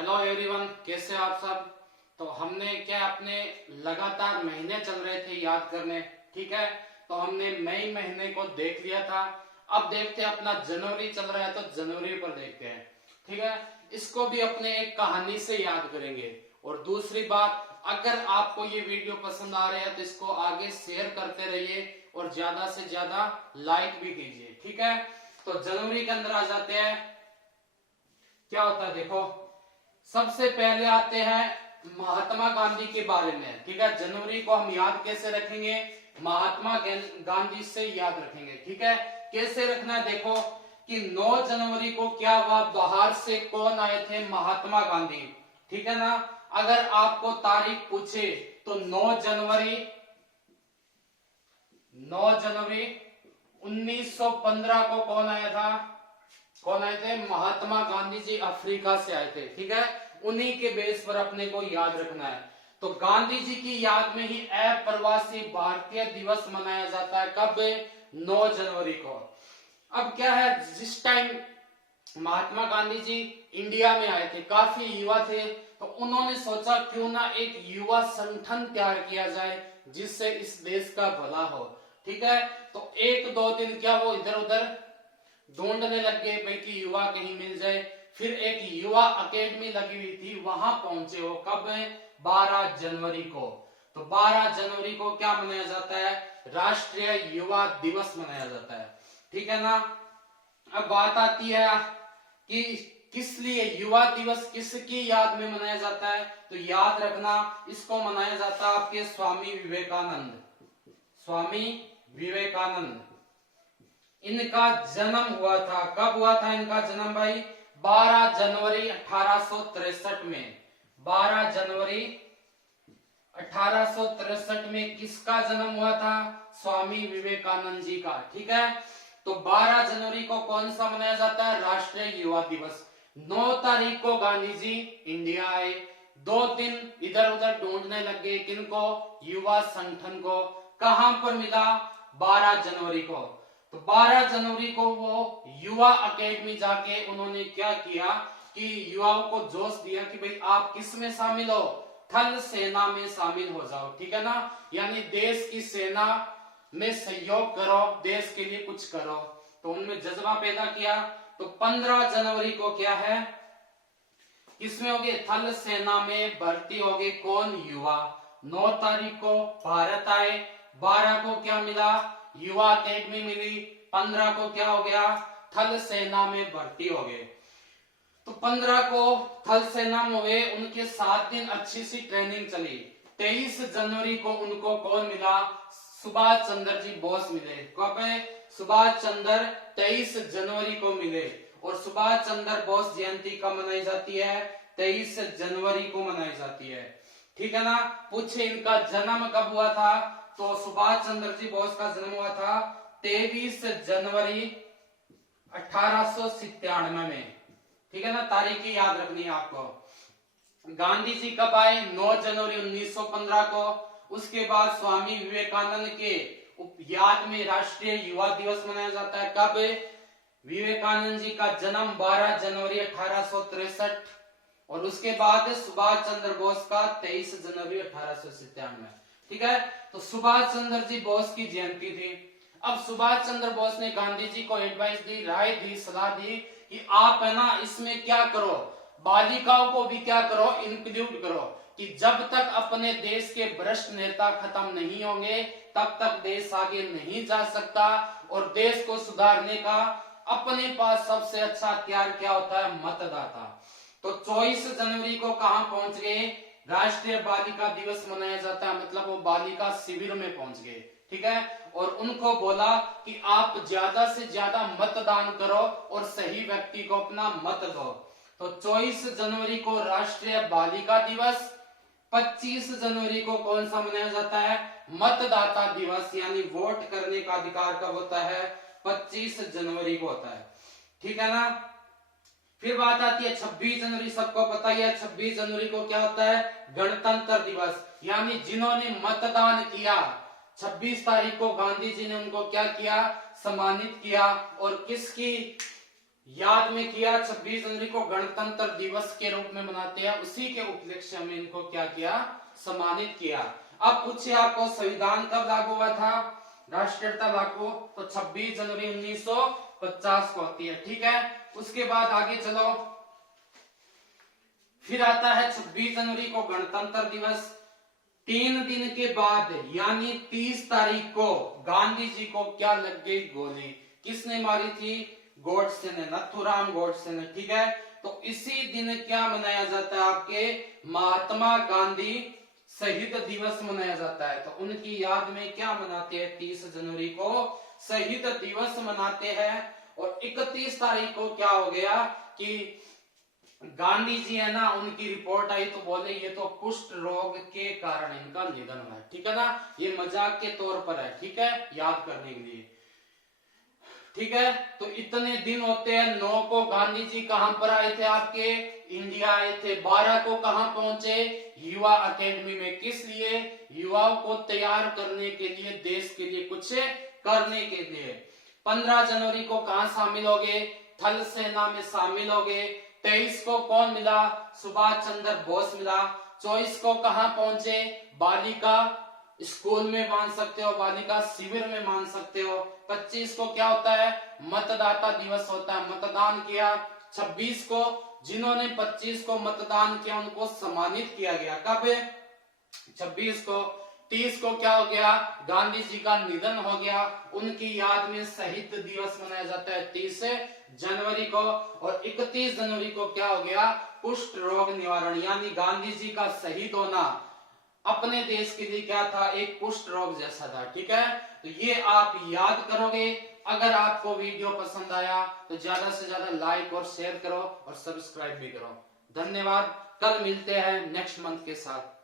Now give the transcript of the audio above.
Hello everyone, कैसे आप सब। तो हमने क्या अपने लगातार महीने चल रहे थे याद करने, ठीक है। तो हमने मई महीने को देख लिया था। अब देखते हैं, अपना जनवरी चल रहा है तो जनवरी पर देखते हैं, ठीक है। इसको भी अपने एक कहानी से याद करेंगे। और दूसरी बात, अगर आपको ये वीडियो पसंद आ रहा है तो इसको आगे शेयर करते रहिए और ज्यादा से ज्यादा लाइक भी कीजिए, ठीक है। तो जनवरी के अंदर आ जाते हैं। क्या होता है देखो, सबसे पहले आते हैं महात्मा गांधी के बारे में, ठीक है। जनवरी को हम याद कैसे रखेंगे, महात्मा गांधी से याद रखेंगे, ठीक है। कैसे रखना है देखो कि 9 जनवरी को क्या हुआ, बाहर से कौन आए थे, महात्मा गांधी, ठीक है ना। अगर आपको तारीख पूछे तो 9 जनवरी 1915 को कौन आया था, कौन आए थे, महात्मा गांधी जी अफ्रीका से आए थे, ठीक है। उन्हीं के बेस पर अपने को याद रखना है। तो गांधी जी की याद में ही अप्रवासी भारतीय दिवस मनाया जाता है, कब, 9 जनवरी को। अब क्या है, जिस टाइम महात्मा गांधी जी इंडिया में आए थे, काफी युवा थे, तो उन्होंने सोचा क्यों ना एक युवा संगठन तैयार किया जाए जिससे इस देश का भला हो, ठीक है। तो एक दो दिन क्या वो इधर उधर ढूंढने लग गए भाई कि युवा कहीं मिल जाए। फिर एक युवा अकेडमी लगी हुई थी, वहां पहुंचे हो, कब, 12 जनवरी को। तो 12 जनवरी को क्या मनाया जाता है, राष्ट्रीय युवा दिवस मनाया जाता है, ठीक है ना। अब बात आती है कि किस लिए युवा दिवस किसकी याद में मनाया जाता है, तो याद रखना, इसको मनाया जाता है आपके स्वामी विवेकानंद। स्वामी विवेकानंद, इनका जन्म हुआ था, कब हुआ था इनका जन्म भाई, 12 जनवरी 1863 में। 12 जनवरी 1863 में किसका जन्म हुआ था, स्वामी विवेकानंद जी का, ठीक है। तो 12 जनवरी को कौन सा मनाया जाता है, राष्ट्रीय युवा दिवस। 9 तारीख को गांधी जी इंडिया आए, 2 दिन इधर उधर ढूंढने लग गए, किनको, युवा संगठन को। कहां पर मिला, 12 जनवरी को। तो 12 जनवरी को वो युवा अकेडमी जाके उन्होंने क्या किया कि युवाओं को जोश दिया कि भाई आप किस में शामिल हो, थल सेना में शामिल हो जाओ, ठीक है ना। यानी देश की सेना में सहयोग करो, देश के लिए कुछ करो। तो उनमें जज्बा पैदा किया। तो 15 जनवरी को क्या है, किसमें हो गए, थल सेना में भर्ती हो गए, कौन, युवा। 9 तारीख को भारत आए, 12 को क्या मिला, युवा अकेडमी मिली, 15 को क्या हो गया, थल सेना में भर्ती हो गए। तो 15 को थल सेना में हुए, उनके 7 दिन अच्छी सी ट्रेनिंग चली। 23 जनवरी को उनको कौन मिला, सुभाष चंद्र जी बोस मिले। कब, सुभाष चंद्र 23 जनवरी को मिले। और सुभाष चंद्र बोस जयंती कब मनाई जाती है, 23 जनवरी को मनाई जाती है, ठीक है ना। पूछे इनका जन्म कब हुआ था, तो सुभाष चंद्र जी बोस का जन्म हुआ था 23 जनवरी 1897 में, ठीक है ना। तारीखें याद रखनी है आपको। गांधी जी कब आए, 9 जनवरी 1915 को। उसके बाद स्वामी विवेकानंद के याद में राष्ट्रीय युवा दिवस मनाया जाता है, कब, विवेकानंद जी का जन्म 12 जनवरी 1863। और उसके बाद सुभाष चंद्र बोस का 23 जनवरी 1897, ठीक है। तो सुभाष चंद्र जी बोस की जयंती थी। अब सुभाष चंद्र बोस ने गांधी जी को एडवाइस दी, राय दी, सलाह दी कि आप है ना इसमें क्या करो, बालिकाओं को भी क्या करो, इंक्लूड करो, कि जब तक अपने देश के भ्रष्ट नेता खत्म नहीं होंगे तब तक देश आगे नहीं जा सकता। और देश को सुधारने का अपने पास सबसे अच्छा हथियार क्या होता है, मतदाता। तो 24 जनवरी को कहां पहुंच गए, राष्ट्रीय बालिका दिवस मनाया जाता है, मतलब वो बालिका शिविर में पहुंच गए, ठीक है। और उनको बोला कि आप ज्यादा से ज्यादा मतदान करो और सही व्यक्ति को अपना मत दो। तो 24 जनवरी को राष्ट्रीय बालिका दिवस, 25 जनवरी को कौन सा मनाया जाता है, मतदाता दिवस, यानी वोट करने का अधिकार कब होता है, 25 जनवरी को होता है, ठीक है ना। फिर बात आती है 26 जनवरी, सबको पता ही है 26 जनवरी को क्या होता है, गणतंत्र दिवस। यानी जिन्होंने मतदान किया, 26 तारीख को गांधी जी ने उनको क्या किया, सम्मानित किया। और किसकी याद में किया। 26 जनवरी को गणतंत्र दिवस के रूप में मनाते हैं, उसी के उपलक्ष्य में इनको क्या किया, सम्मानित किया। अब पूछिए आपको संविधान कब लागू हुआ था, राष्ट्रीयता लागू, तो 26 जनवरी 1950 को होती है। ठीक है, उसके बाद आगे चलो, फिर आता है 26 जनवरी को गणतंत्र दिवस। 3 दिन के बाद यानी 30 तारीख को गांधी जी को क्या लग गई गोली, किसने मारी थी, गोडसे ने, नथुराम गोडसे ने। ठीक है, तो इसी दिन क्या मनाया जाता है, आपके महात्मा गांधी शहीद दिवस मनाया जाता है। तो उनकी याद में क्या मनाते हैं, 30 जनवरी को शहीद दिवस मनाते हैं। और 31 तारीख को क्या हो गया कि गांधी जी है ना, उनकी रिपोर्ट आई तो बोले ये तो कुष्ठ रोग के कारण इनका निधन हुआ है। ठीक है ना, ये मजाक के तौर पर है, ठीक है, याद करने के लिए। ठीक है, तो इतने दिन होते हैं। 9 को गांधी जी कहां पर आए थे, आपके इंडिया आए थे। 12 को कहां पहुंचे, युवा अकेडमी में, किस लिए, युवाओं को तैयार करने के लिए, देश के लिए कुछ करने के लिए। 15 जनवरी को कहां शामिल हो गए, थल सेना में शामिल हो गए। 23 को कौन मिला, सुभाष चंद्र बोस मिला। 24 को कहां पहुंचे, बालिका स्कूल में मान सकते हो, बालिका शिविर में मान सकते हो। 25 को क्या होता है, मतदाता दिवस होता है, मतदान किया। 26 को जिन्होंने 25 को मतदान किया उनको सम्मानित किया गया, कब, 26 को। 30 को क्या हो गया, गांधी जी का निधन हो गया, उनकी याद में शहीद दिवस मनाया जाता है 30 जनवरी को। और 31 जनवरी को क्या हो गया, कुष्ठ रोग निवारण, यानी गांधी जी का शहीद होना अपने देश के लिए क्या था, एक कुष्ठ रोग जैसा था। ठीक है, तो ये आप याद करोगे। अगर आपको वीडियो पसंद आया तो ज्यादा से ज्यादा लाइक और शेयर करो और सब्सक्राइब भी करो। धन्यवाद, कल मिलते हैं नेक्स्ट मंथ के साथ।